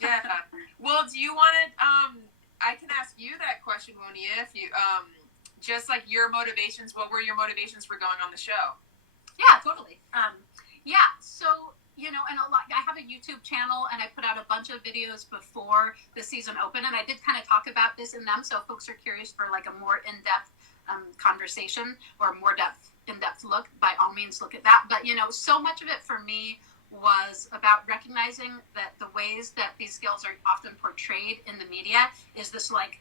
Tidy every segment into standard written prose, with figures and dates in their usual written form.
Yeah. Well, do you want to, I can ask you that question, Woniya, if you, just like your motivations, what were your motivations for going on the show? Yeah, totally. Yeah, so, and I have a YouTube channel, and I put out a bunch of videos before the season opened, and I did kind of talk about this in them, so if folks are curious for like a more in-depth conversation or more in-depth look, by all means look at that. But, so much of it for me was about recognizing that the ways that these skills are often portrayed in the media is this like,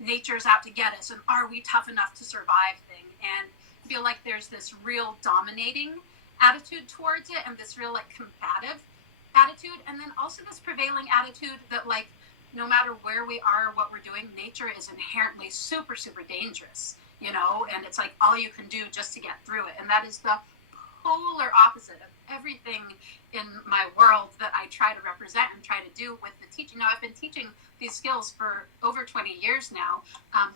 nature's out to get us, and are we tough enough to survive thing, and feel like there's this real dominating attitude towards it, and this real like combative attitude, and then also this prevailing attitude that like no matter where we are or what we're doing, nature is inherently super dangerous, and it's like all you can do just to get through it. And that is the polar opposite of everything in my world that I try to represent and try to do with the teaching. Now, I've been teaching these skills for over 20 years now.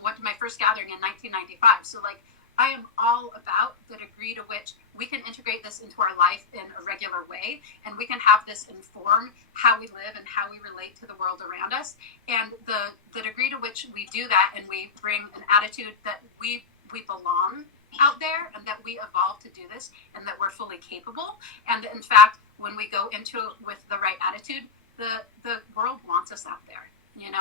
Went to my first gathering in 1995. So like I am all about the degree to which we can integrate this into our life in a regular way, and we can have this inform how we live and how we relate to the world around us. And the degree to which we do that, and we bring an attitude that we belong out there, and that we evolve to do this, and that we're fully capable. And in fact, when we go into it with the right attitude, the world wants us out there.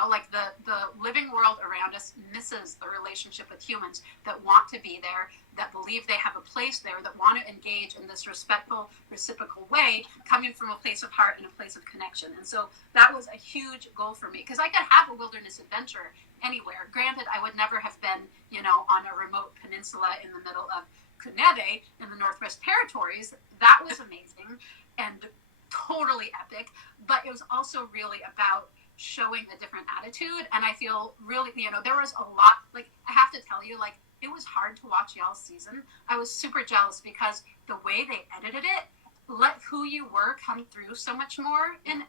Like the living world around us misses the relationship with humans that want to be there, that believe they have a place there, that want to engage in this respectful, reciprocal way, coming from a place of heart and a place of connection. And so that was a huge goal for me, because I could have a wilderness adventure anywhere. Granted, I would never have been, on a remote peninsula in the middle of Kuneve in the Northwest Territories. That was amazing and totally epic, but it was also really about showing a different attitude. And I feel really, there was a lot, like, I have to tell you, like, it was hard to watch y'all's season. I was super jealous because the way they edited it let who you were come through so much more than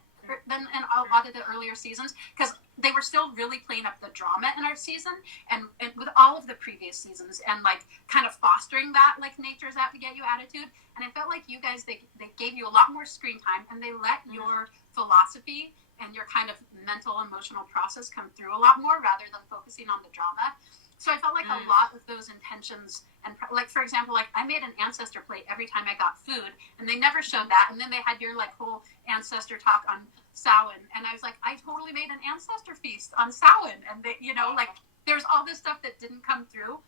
in a lot of the earlier seasons, because they were still really playing up the drama in our season, and with all of the previous seasons, and like kind of fostering that like nature's out to get you attitude. And I felt like you guys, they gave you a lot more screen time, and they let your philosophy and your kind of mental, emotional process come through a lot more, rather than focusing on the drama. So I felt like a lot of those intentions, and like, for example, like I made an ancestor plate every time I got food, and they never showed that. And then they had your like whole ancestor talk on Samhain, and I was like, I totally made an ancestor feast on Samhain, and they, like there's all this stuff that didn't come through.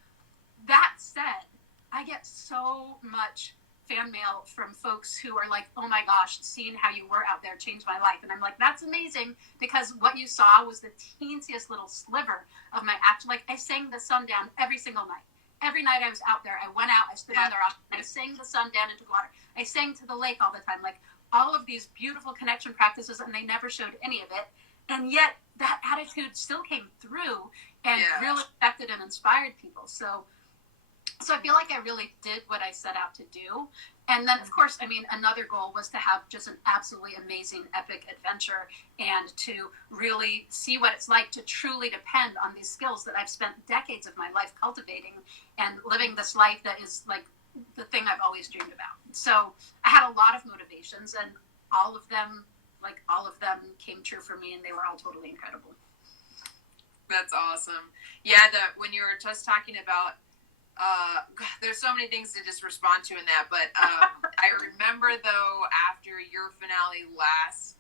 That said, I get so much fan mail from folks who are like, oh my gosh, seeing how you were out there changed my life. And I'm like, that's amazing, because what you saw was the teensiest little sliver of my action. Like, I sang the sun down every single night. Every night I was out there, I went out, I stood on the rock, and I sang the sun down into the water. I sang to the lake all the time, like all of these beautiful connection practices, and they never showed any of it. And yet that attitude still came through and really affected and inspired people. So I feel like I really did what I set out to do. And then, of course, I mean, another goal was to have just an absolutely amazing, epic adventure, and to really see what it's like to truly depend on these skills that I've spent decades of my life cultivating, and living this life that is like the thing I've always dreamed about. So I had a lot of motivations, and all of them came true for me, and they were all totally incredible. That's awesome. Yeah, when you were just talking about, there's so many things to just respond to in that, but I remember though, after your finale last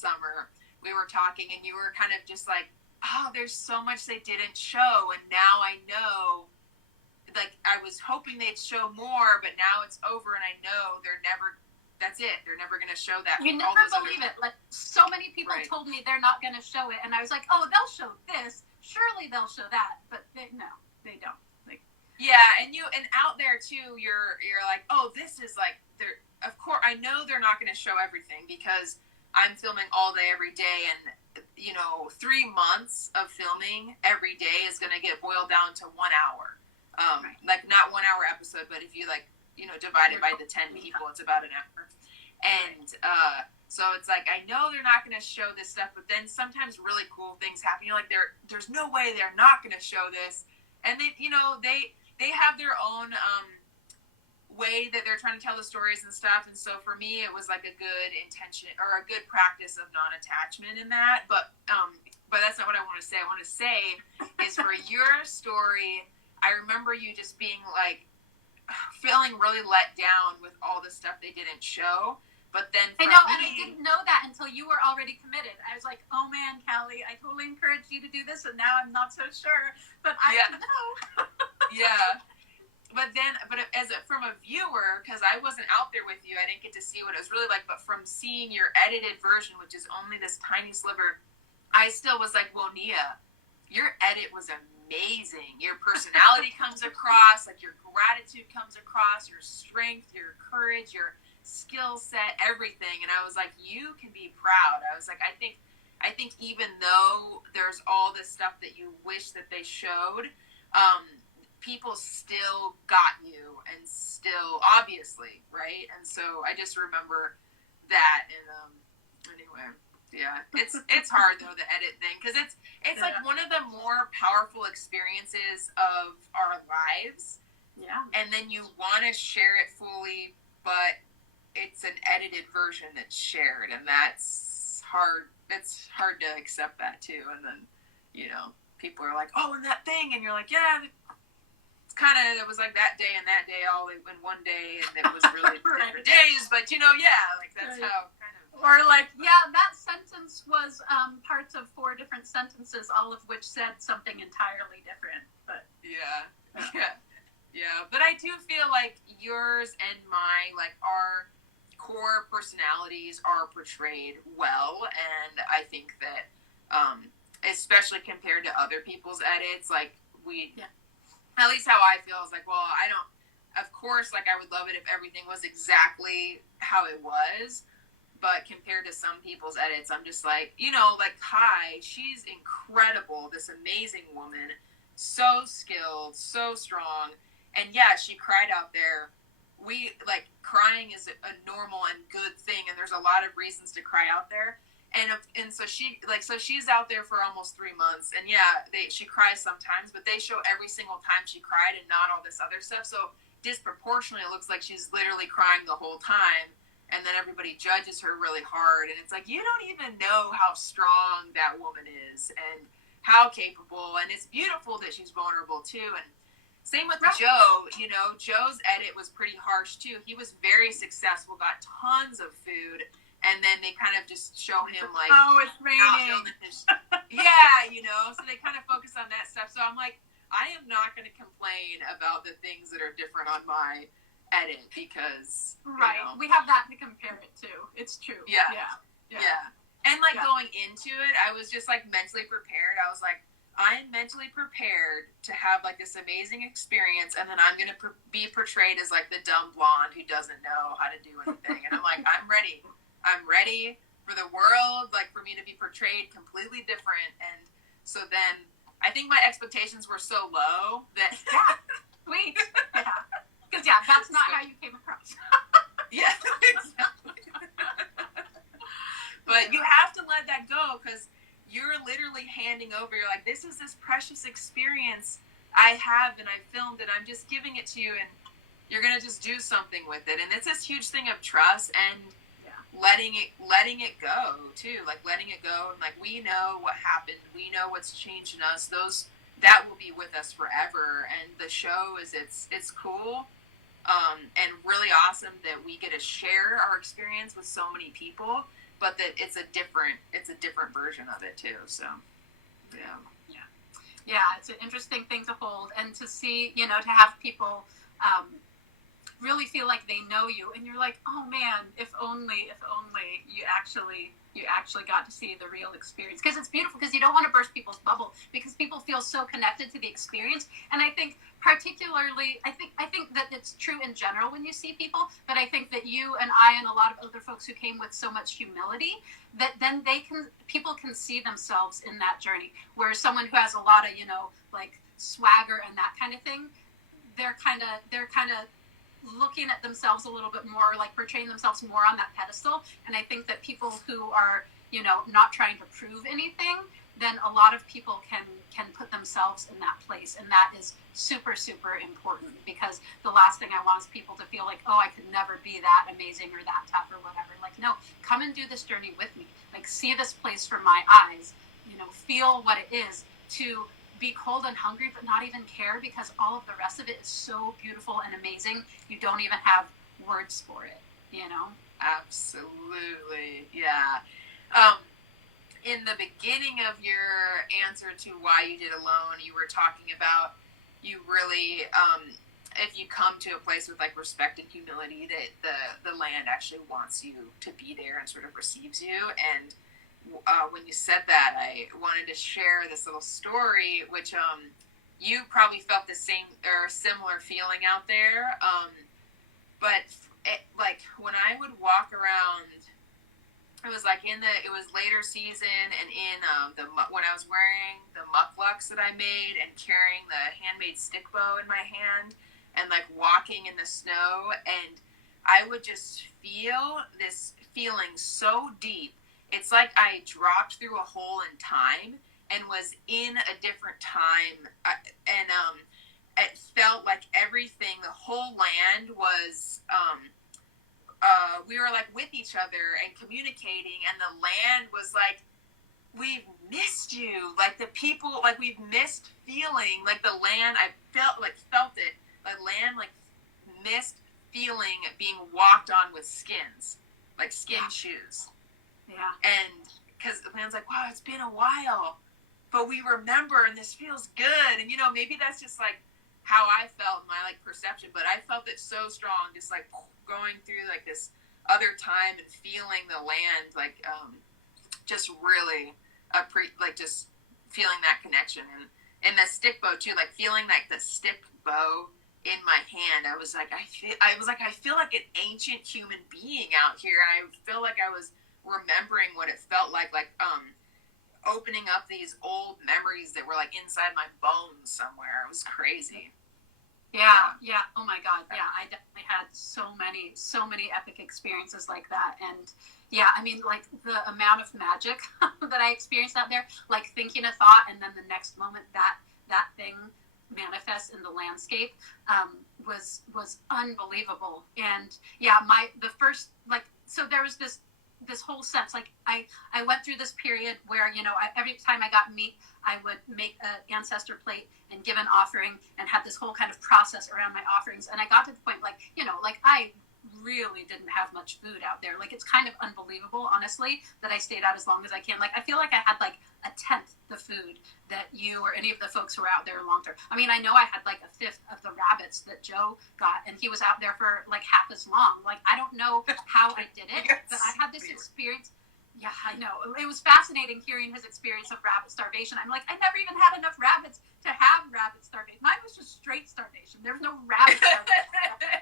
summer, we were talking, and you were kind of just like, oh, there's so much they didn't show, and now I know, like, I was hoping they'd show more, but now it's over, and I know that's it. They're never going to show that. You never believe it. Like, so many people told me they're not going to show it, and I was like, oh, they'll show this. Surely they'll show that. But no, they don't. Like, yeah, and out there too, you're like, oh, this is like, of course, I know they're not going to show everything, because I'm filming all day, every day, and 3 months of filming every day is going to get boiled down to 1 hour. Like, not 1 hour episode, but if you divide it by the 10 people, it's about an hour. And so it's like, I know they're not going to show this stuff, but then sometimes really cool things happen. You're like, there's no way they're not going to show this. And they have their own way that they're trying to tell the stories and stuff. And so for me, it was like a good intention or a good practice of non-attachment in that. But that's not what I want to say. I want to say is for your story, I remember you just being like feeling really let down with all the stuff they didn't show. But then I know, and I didn't know that until you were already committed. I was like, oh man, Callie, I totally encouraged you to do this, and now I'm not so sure. But I didn't know. Yeah. But from a viewer, because I wasn't out there with you, I didn't get to see what it was really like. But from seeing your edited version, which is only this tiny sliver, I still was like, Woniya, your edit was amazing. Your personality comes across, like your gratitude comes across, your strength, your courage, your skill set, everything. And I was like, you can be proud. I was like, I think even though there's all this stuff that you wish that they showed, people still got you, and still, obviously, right? And so I just remember that. And anyway, yeah, it's hard though, the edit thing, because it's like one of the more powerful experiences of our lives. Yeah. And then you want to share it fully, but it's an edited version that's shared, and that's hard. It's hard to accept that too. And then, people are like, oh, and that thing, and you're like, yeah, it was like that day and that day all in one day, and it was really different days, but like that's right. How kind of, or like, yeah, that sentence was parts of 4 different sentences, all of which said something entirely different. But yeah. But I do feel like yours and mine, like our core personalities are portrayed well, and I think that especially compared to other people's edits, like at least how I feel is like, well, I don't, of course, like I would love it if everything was exactly how it was, but compared to some people's edits, I'm just like, like Kai, she's incredible, this amazing woman, so skilled, so strong, and yeah, she cried out there. We, like, crying is a normal and good thing, and there's a lot of reasons to cry out there. And so she's out there for almost 3 months, and she cries sometimes, but they show every single time she cried and not all this other stuff. So disproportionately, it looks like she's literally crying the whole time, and then everybody judges her really hard, and it's like, you don't even know how strong that woman is and how capable, and it's beautiful that she's vulnerable too. And same with Joe. Joe's edit was pretty harsh too. He was very successful, got tons of food. And then they kind of just show him like, oh, it's raining. So they kind of focus on that stuff. So I'm like, I am not going to complain about the things that are different on my edit, because we have that to compare it to. It's true. Yeah. And like going into it, I was just like mentally prepared. I was like, I'm mentally prepared to have like this amazing experience, and then I'm going to be portrayed as like the dumb blonde who doesn't know how to do anything. And I'm like, I'm ready for the world, like for me to be portrayed completely different. And so then I think my expectations were so low that sweet. Because that's not how you came across. Exactly. But you have to let that go, because you're literally handing over. You're like, this is this precious experience I have, and I filmed it. I'm just giving it to you, and you're gonna just do something with it. And it's this huge thing of trust and letting it go too, like letting it go, and like, we know what happened, we know what's changed in us, that will be with us forever. And the show is it's cool, and really awesome that we get to share our experience with so many people, but that it's a different version of it too. So it's an interesting thing to hold, and to see, to have people really feel like they know you, and you're like, oh man, if only you actually got to see the real experience. Because it's beautiful, because you don't want to burst people's bubble, because people feel so connected to the experience. And I think particularly, I think that it's true in general when you see people, but I think that you and I and a lot of other folks who came with so much humility, that then people can see themselves in that journey. Whereas someone who has a lot of, like swagger and that kind of thing, they're kind of looking at themselves a little bit more, like portraying themselves more on that pedestal. And I think that people who are, not trying to prove anything, then a lot of people can put themselves in that place, and that is super, super important, because the last thing I want is people to feel like, oh, I could never be that amazing or that tough or whatever. Like, no, come and do this journey with me. Like, see this place from my eyes, feel what it is to be cold and hungry but not even care, because all of the rest of it is so beautiful and amazing, you don't even have words for it. Absolutely. Yeah. In the beginning of your answer to why you did alone, you were talking about you really, if you come to a place with like respect and humility, that the land actually wants you to be there and sort of receives you. And when you said that, I wanted to share this little story, which you probably felt the same or similar feeling out there. But like when I would walk around, it was like it was later season, and in when I was wearing the mucklucks that I made and carrying the handmade stick bow in my hand and like walking in the snow, and I would just feel this feeling so deep. It's like I dropped through a hole in time and was in a different time, and it felt like everything, the whole land was. We were like with each other and communicating, and the land was like, we've missed you. Like the people, like we've missed feeling like the land. I felt it. The land like missed feeling being walked on with skins, like skin shoes. Yeah. And because the land's like, wow, it's been a while, but we remember, and this feels good. And maybe that's just like how I felt, my like perception, but I felt it so strong, just like going through like this other time and feeling the land, like just really just feeling that connection. And the stick bow too, like feeling like the stick bow in my hand. I was like I feel like an ancient human being out here. And I feel like I was remembering what it felt like opening up these old memories that were like inside my bones somewhere. It was crazy. Yeah. Oh my God. Yeah. I definitely had so many epic experiences like that. And yeah, I mean, like the amount of magic that I experienced out there, like thinking a thought and then the next moment that thing manifests in the landscape, was unbelievable. And yeah, the first, like, so there was this whole sense, like I went through this period where, every time I got meat, I would make an ancestor plate and give an offering and had this whole kind of process around my offerings. And I got to the point, like, like I really didn't have much food out there. Like, it's kind of unbelievable, honestly, that I stayed out as long as I can. Like, I feel like I had like a tenth the food that you or any of the folks who were out there long term. I mean, I know I had like a fifth of the rabbits that Joe got, and he was out there for like half as long. Like, I don't know how I did it, but I had this experience. Yeah, I know. It was fascinating hearing his experience of rabbit starvation. I'm like, I never even had enough rabbits to have rabbit starvation. Mine was just straight starvation. There was no rabbit starvation.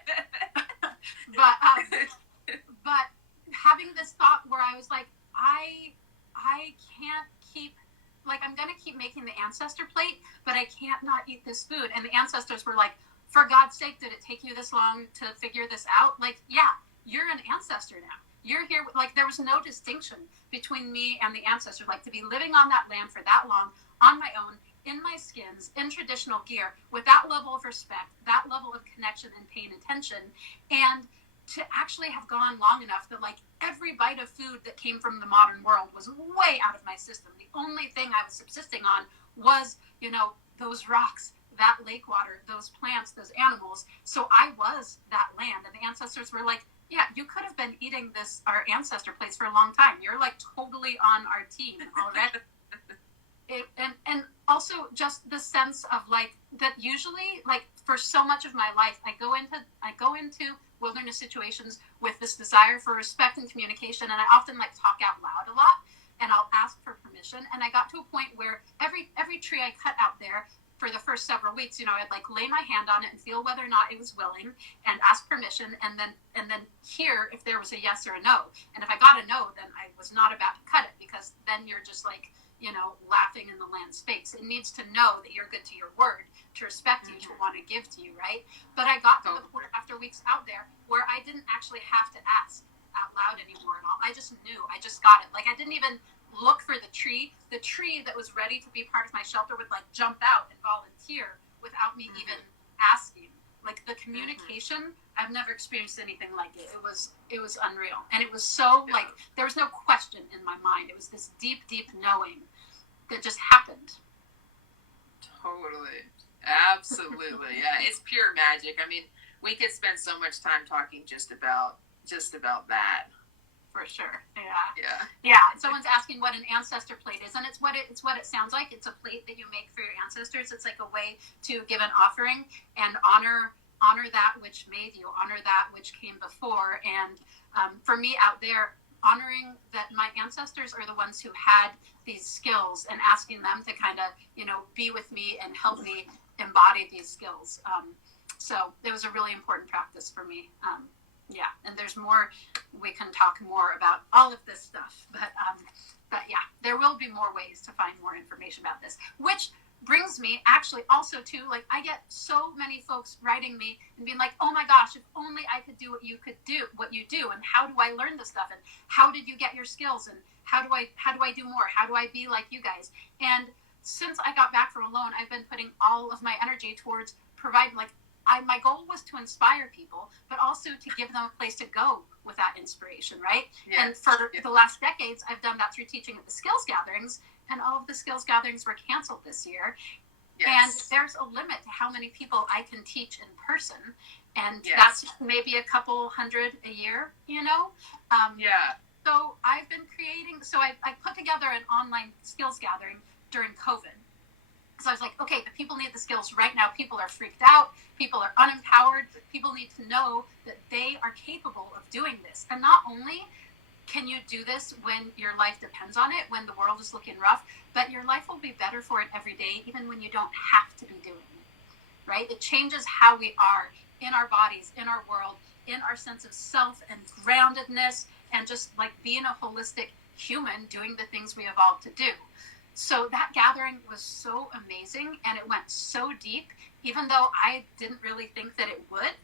But having this thought where I was like, I can't keep, like, I'm going to keep making the ancestor plate, but I can't not eat this food. And the ancestors were like, for God's sake, did it take you this long to figure this out? Like, yeah, you're an ancestor now. You're here, like, there was no distinction between me and the ancestor. Like, to be living on that land for that long, on my own, in my skins, in traditional gear, with that level of respect, that level of connection and paying attention, and to actually have gone long enough that, like, every bite of food that came from the modern world was way out of my system. The only thing I was subsisting on was, those rocks, that lake water, those plants, those animals. So I was that land, and the ancestors were like, yeah, you could have been eating our ancestor plates for a long time. You're like totally on our team already. And also just the sense of like that usually, like, for so much of my life, I go into wilderness situations with this desire for respect and communication, and I often like talk out loud a lot, and I'll ask for permission. And I got to a point where every tree I cut out there, for the first several weeks, I'd like lay my hand on it and feel whether or not it was willing and ask permission, and then hear if there was a yes or a no. And if I got a no, then I was not about to cut it, because then you're just like, laughing in the land's face. It needs to know that you're good to your word, to respect you, to want to give to you, right? But I got to the point after weeks out there where I didn't actually have to ask out loud anymore at all. I just knew. I just got it. Like, I didn't even look for the tree that was ready to be part of my shelter would like jump out and volunteer without me even asking. Like the communication, I've never experienced anything like it. It was unreal. And it was so like, there was no question in my mind. It was this deep knowing that just happened. Totally. Absolutely. Yeah, it's pure magic. I mean, we could spend so much time talking just about that. For sure. Yeah. Yeah. Someone's asking what an ancestor plate is, and it's what it sounds like. It's a plate that you make for your ancestors. It's like a way to give an offering and honor that which made you, honor that which came before. And for me out there, honoring that my ancestors are the ones who had these skills and asking them to kind of, be with me and help me embody these skills. So it was a really important practice for me. Yeah, and there's more. We can talk more about all of this stuff, but yeah, there will be more ways to find more information about this. Which brings me actually also to like, I get so many folks writing me and being like, "Oh my gosh, if only I could do what you do, and how do I learn this stuff, and how did you get your skills, and how do I do more? How do I be like you guys?" And since I got back from alone, I've been putting all of my energy towards providing my goal was to inspire people, but also to give them a place to go with that inspiration, right? Yes. And for the last decades, I've done that through teaching at the skills gatherings, and all of the skills gatherings were canceled this year. Yes. And there's a limit to how many people I can teach in person, and that's maybe a couple hundred a year, So I've been creating, I put together an online skills gathering during COVID. So I was like, okay, the people need the skills right now. People are freaked out. People are unempowered. People need to know that they are capable of doing this. And not only can you do this when your life depends on it, when the world is looking rough, but your life will be better for it every day, even when you don't have to be doing it, right? It changes how we are in our bodies, in our world, in our sense of self and groundedness, and just like being a holistic human doing the things we evolved to do. So that gathering was so amazing, and it went so deep, even though I didn't really think that it would,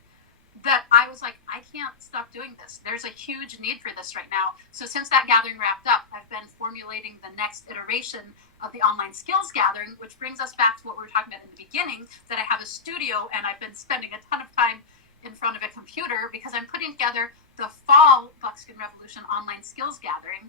that I was like, I can't stop doing this. There's a huge need for this right now. So since that gathering wrapped up, I've been formulating the next iteration of the online skills gathering, which brings us back to what we were talking about in the beginning, that I have a studio, and I've been spending a ton of time in front of a computer because I'm putting together the fall Buckskin Revolution online skills gathering,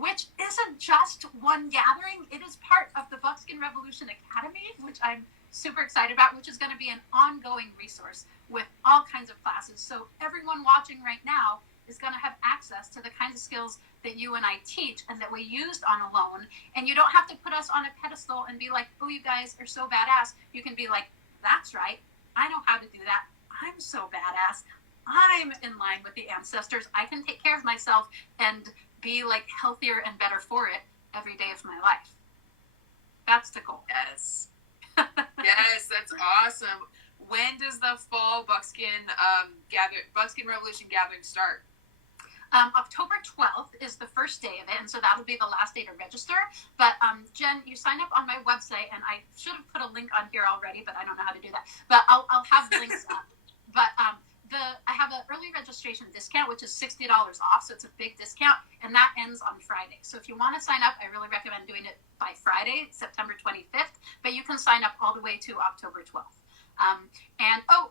which isn't just one gathering. It is part of the Buckskin Revolution Academy, which I'm super excited about, which is going to be an ongoing resource with all kinds of classes. So everyone watching right now is going to have access to the kinds of skills that you and I teach and that we used on Alone. And you don't have to put us on a pedestal and be like, oh, you guys are so badass. You can be like, that's right. I know how to do that. I'm so badass. I'm in line with the ancestors. I can take care of myself and be like healthier and better for it every day of my life. That's the goal. Yes. Yes, that's awesome. When does the fall Buckskin Revolution gathering start? October 12th is the first day of it, and so that'll be the last day to register. But Jen, you sign up on my website, and I should have put a link on here already, but I don't know how to do that. But I'll have links up. But I have an early registration discount, which is $60 off, so it's a big discount, and that ends on Friday. So if you want to sign up, I really recommend doing it by Friday, September 25th, but you can sign up all the way to October 12th.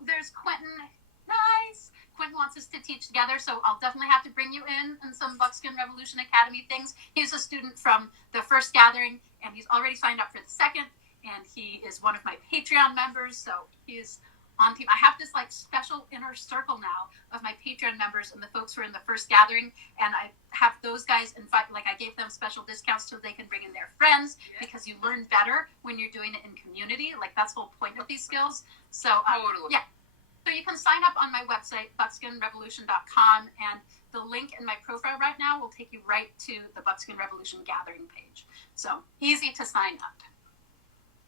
There's Quentin. Nice. Quentin wants us to teach together, so I'll definitely have to bring you in some Buckskin Revolution Academy things. He's a student from the first gathering, and he's already signed up for the second, and he is one of my Patreon members, so he's on team. I have this like special inner circle now of my Patreon members and the folks who are in the first gathering, and I have those guys I gave them special discounts so they can bring in their friends, because you learn better when you're doing it in community. Like that's the whole point of these skills. So totally. Yeah. So you can sign up on my website, buckskinrevolution.com, and the link in my profile right now will take you right to the Buckskin Revolution gathering page. So easy to sign up.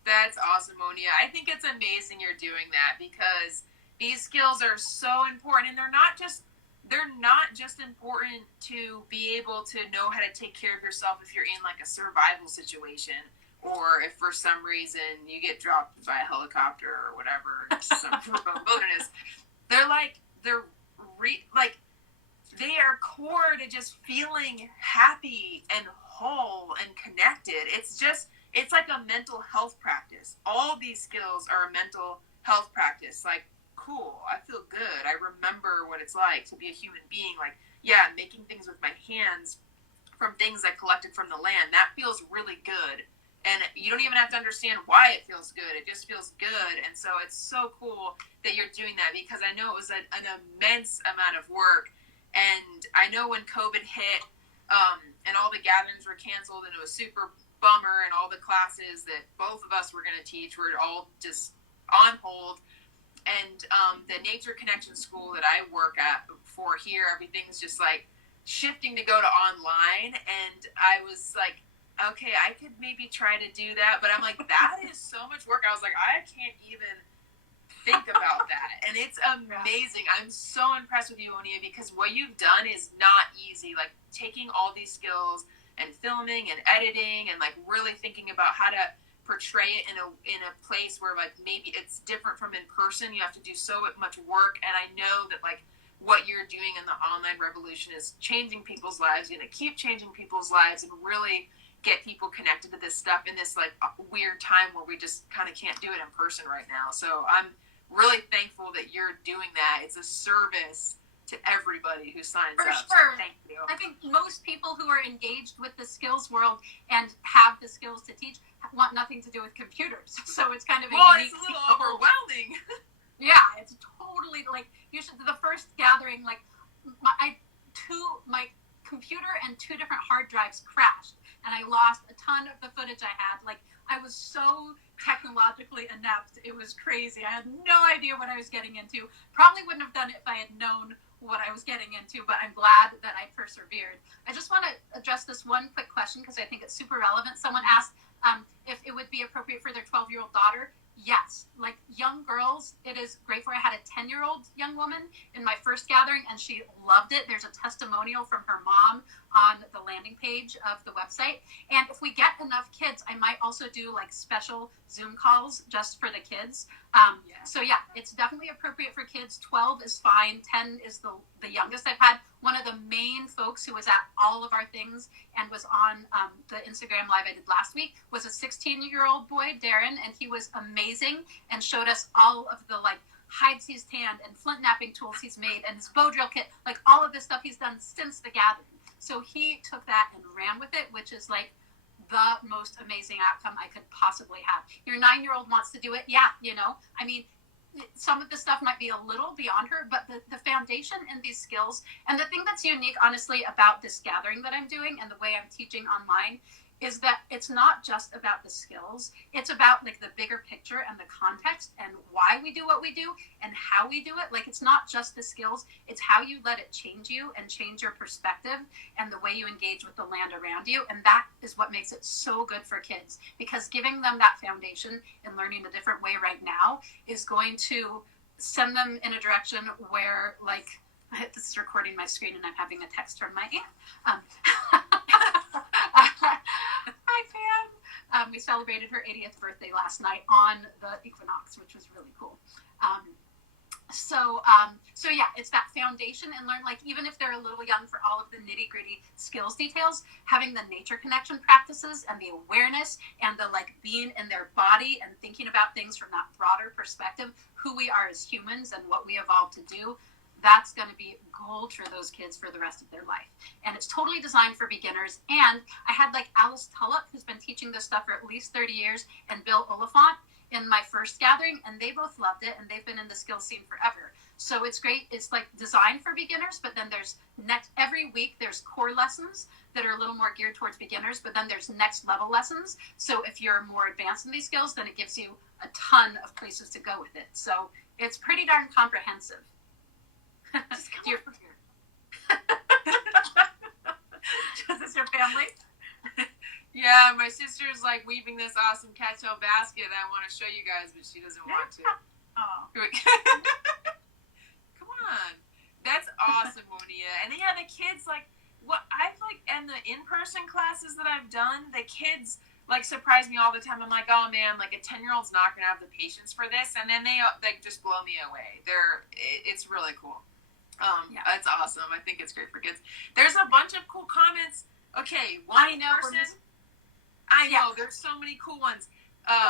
That's awesome, Woniya. I think it's amazing you're doing that, because these skills are so important, and they're not just important to be able to know how to take care of yourself if you're in like a survival situation, or if for some reason you get dropped by a helicopter or whatever, some remote wilderness. They are core to just feeling happy and whole and connected. It's like a mental health practice. All these skills are a mental health practice. Like, cool, I feel good. I remember what it's like to be a human being. Like, yeah, making things with my hands from things I collected from the land, that feels really good. And you don't even have to understand why it feels good. It just feels good. And so it's so cool that you're doing that, because I know it was an immense amount of work. And I know when COVID hit, and all the gatherings were canceled, and it was super bummer, and all the classes that both of us were going to teach were all just on hold. And the Nature Connection school that I work at for here, everything's just like shifting to go to online. And I was like, okay, I could maybe try to do that, but I'm like, that is so much work. I was like, I can't even think about that. And it's amazing. I'm so impressed with you, Woniya, because what you've done is not easy. Like, taking all these skills and filming and editing and like really thinking about how to portray it in a place where like maybe it's different from in person. You have to do so much work. And I know that like what you're doing in the online revolution is changing people's lives, going to keep changing people's lives, and really get people connected to this stuff in this like weird time where we just kind of can't do it in person right now. So I'm really thankful that you're doing that. It's a service to everybody who signs For up. sure. So thank you. I think most people who are engaged with the skills world and have the skills to teach want nothing to do with computers. So it's kind of a unique. It's a little overwhelming. Yeah, it's totally like the first gathering, like my computer and 2 different hard drives crashed, and I lost a ton of the footage I had. Like, I was so technologically inept. It was crazy. I had no idea what I was getting into. Probably wouldn't have done it if I had known what I was getting into, but I'm glad that I persevered. I just want to address this one quick question because I think it's super relevant. Someone asked if it would be appropriate for their 12-year-old daughter. Yes, like young girls, it is great for. I had a 10-year-old young woman in my first gathering, and she loved it. There's a testimonial from her mom on the landing page of the website. And if we get enough kids, I might also do like special Zoom calls just for the kids. So yeah, it's definitely appropriate for kids. 12 is fine. 10 is the youngest I've had. One of the main folks who was at all of our things and was on the Instagram live I did last week was a 16-year-old boy, Darren, and he was amazing and showed us all of the like hides he's tanned and flint knapping tools he's made and his bow drill kit, like all of this stuff he's done since the gathering. So he took that and ran with it, which is like the most amazing outcome I could possibly have. Your 9-year-old wants to do it. Yeah, I mean, some of the stuff might be a little beyond her, but the foundation and these skills, and the thing that's unique, honestly, about this gathering that I'm doing and the way I'm teaching online is that it's not just about the skills. It's about like the bigger picture and the context and why we do what we do and how we do it. Like, it's not just the skills, it's how you let it change you and change your perspective and the way you engage with the land around you. And that is what makes it so good for kids, because giving them that foundation and learning a different way right now is going to send them in a direction where, like, this is recording my screen and I'm having a text from my aunt. Hi, Pam. We celebrated her 80th birthday last night on the equinox, which was really cool. So yeah, it's that foundation, and learn, like, even if they're a little young, for all of the nitty gritty skills details, having the nature connection practices and the awareness and the like being in their body and thinking about things from that broader perspective, who we are as humans and what we evolved to do. That's going to be gold for those kids for the rest of their life. And it's totally designed for beginners. And I had like Alice Tulloch, who's been teaching this stuff for at least 30 years, and Bill Oliphant in my first gathering, and they both loved it, and they've been in the skills scene forever. So it's great. It's like designed for beginners, but then there's every week there's core lessons that are a little more geared towards beginners, but then there's next level lessons. So if you're more advanced in these skills, then it gives you a ton of places to go with it. So it's pretty darn comprehensive. Just come over here. Is this your family? Yeah, my sister's like weaving this awesome cattail basket I want to show you guys, but she doesn't want to. Oh. Come on. That's awesome, Woniya. And yeah, the kids, like, what I've like, and the in-person classes that I've done, the kids like surprise me all the time. I'm like, oh man, like a 10-year-old's not gonna have the patience for this, and then they like just blow me away. It's really cool. Yeah. That's awesome. I think it's great for kids. There's a bunch of cool comments Okay, I know. person. I know. There's so many cool ones.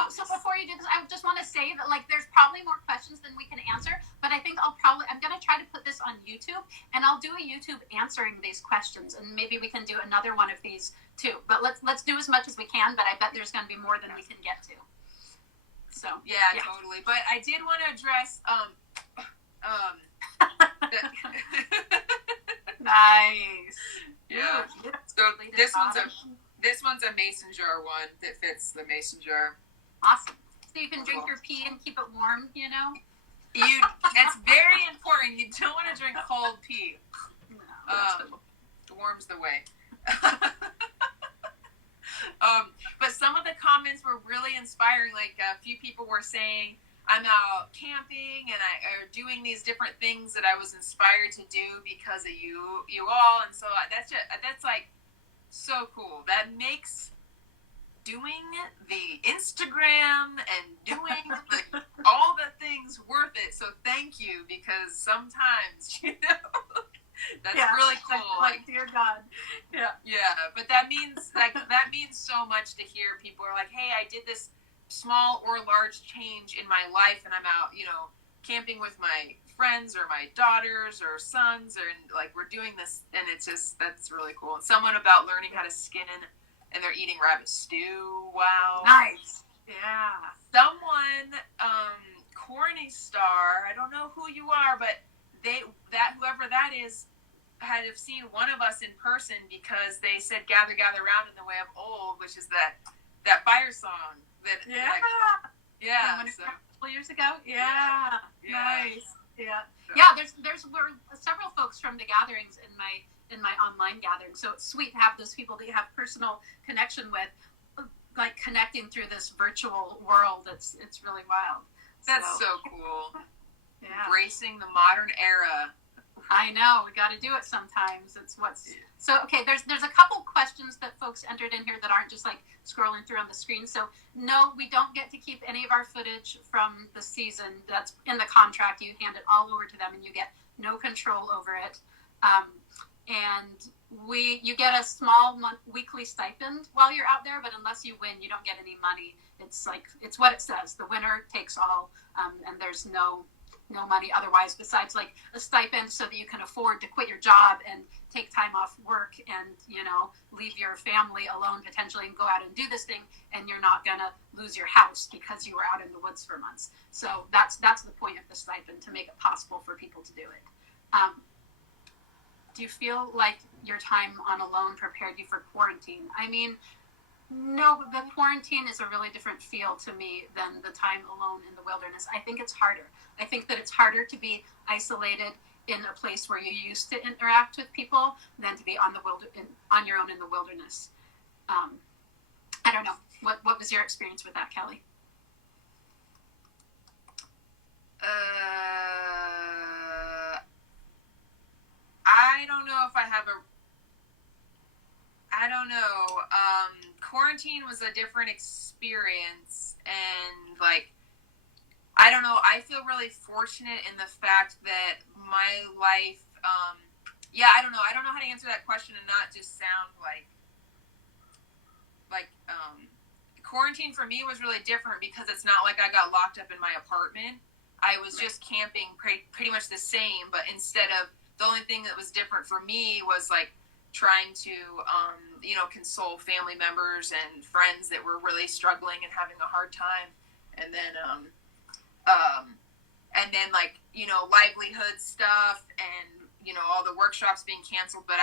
So before you do this, I just want to say that like there's probably more questions than we can answer, but I think I'm gonna try to put this on YouTube, and I'll do a YouTube answering these questions, and maybe we can do another one of these too. But let's do as much as we can. But I bet there's gonna be more than we can get to. So yeah. Totally. But I did want to address nice. Yeah. So this one's a mason jar one that fits the mason jar. Awesome. So you can drink your pee and keep it warm, you know? It's very important. You don't want to drink cold pee. No, warms the way. But some of the comments were really inspiring. Like a few people were saying, I'm out camping and I are doing these different things that I was inspired to do because of you all. And so that's like so cool. That makes doing the Instagram and doing all the things worth it. So thank you, because sometimes, that's really cool. Like, dear God. Yeah. But that means so much to hear people are like, hey, I did this small or large change in my life and I'm out, camping with my friends or my daughters or sons, and like we're doing this, and it's just, that's really cool. And someone about learning how to skin and they're eating rabbit stew. Wow. Nice. Yeah. Someone, Corny Star, I don't know who you are, but whoever that is had have seen one of us in person because they said gather round in the way of old, which is that fire song that yeah. So. A couple years ago. Yeah. Nice. Yeah. So. Yeah, were several folks from the gatherings in my online gathering. So it's sweet to have those people that you have personal connection with, like connecting through this virtual world. It's really wild. That's so cool. Yeah. Embracing the modern era. I know, we got to do it sometimes. So. Okay, there's a couple questions that folks entered in here that aren't just like scrolling through on the screen. So no, we don't get to keep any of our footage from the season. That's in the contract. You hand it all over to them, and you get no control over it. And you get a small weekly stipend while you're out there, but unless you win, you don't get any money. It's what it says. The winner takes all, and there's no money otherwise besides like a stipend so that you can afford to quit your job and take time off work and leave your family alone potentially and go out and do this thing, and you're not gonna lose your house because you were out in the woods for months. So that's the point of the stipend, to make it possible for people to do it. Do you feel like your time on alone prepared you for quarantine? I mean, no, the quarantine is a really different feel to me than the time alone in the wilderness. I think it's harder. I think that it's harder to be isolated in a place where you used to interact with people than to be on your own in the wilderness. I don't know. What was your experience with that, Callie? I don't know if I have I don't know. Quarantine was a different experience, and like, I don't know. I feel really fortunate in the fact that my life, I don't know. I don't know how to answer that question and not just sound like quarantine for me was really different because it's not like I got locked up in my apartment. I was just camping pretty much the same, but instead of, the only thing that was different for me was like trying to, console family members and friends that were really struggling and having a hard time. And then, like, livelihood stuff and, all the workshops being canceled. But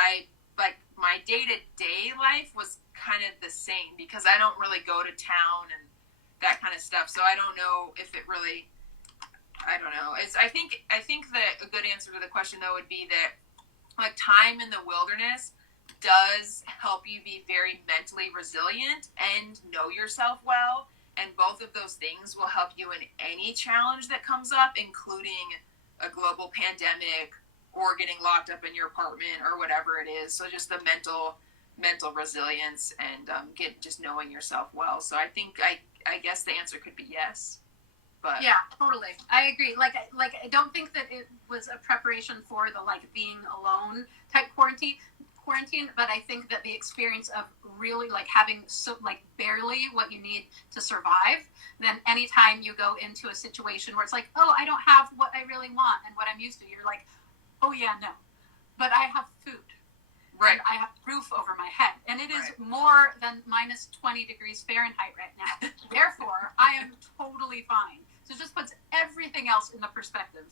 my day-to-day life was kind of the same because I don't really go to town and that kind of stuff. So I don't know if it really, I don't know. I think that a good answer to the question though would be that like time in the wilderness does help you be very mentally resilient and know yourself well. And both of those things will help you in any challenge that comes up, including a global pandemic or getting locked up in your apartment or whatever it is. So just the mental resilience and just knowing yourself well. So I think I guess the answer could be yes. But yeah, totally. I agree. Like I don't think that it was a preparation for the like being alone type quarantine. quarantine, but I think that the experience of really like having barely what you need to survive, then anytime you go into a situation where it's like, oh, I don't have what I really want and what I'm used to, you're like, oh yeah, no, but I have food. Right. And I have a roof over my head. And it is right. more than minus 20 degrees Fahrenheit right now. Therefore, I am totally fine. So it just puts everything else in the perspective.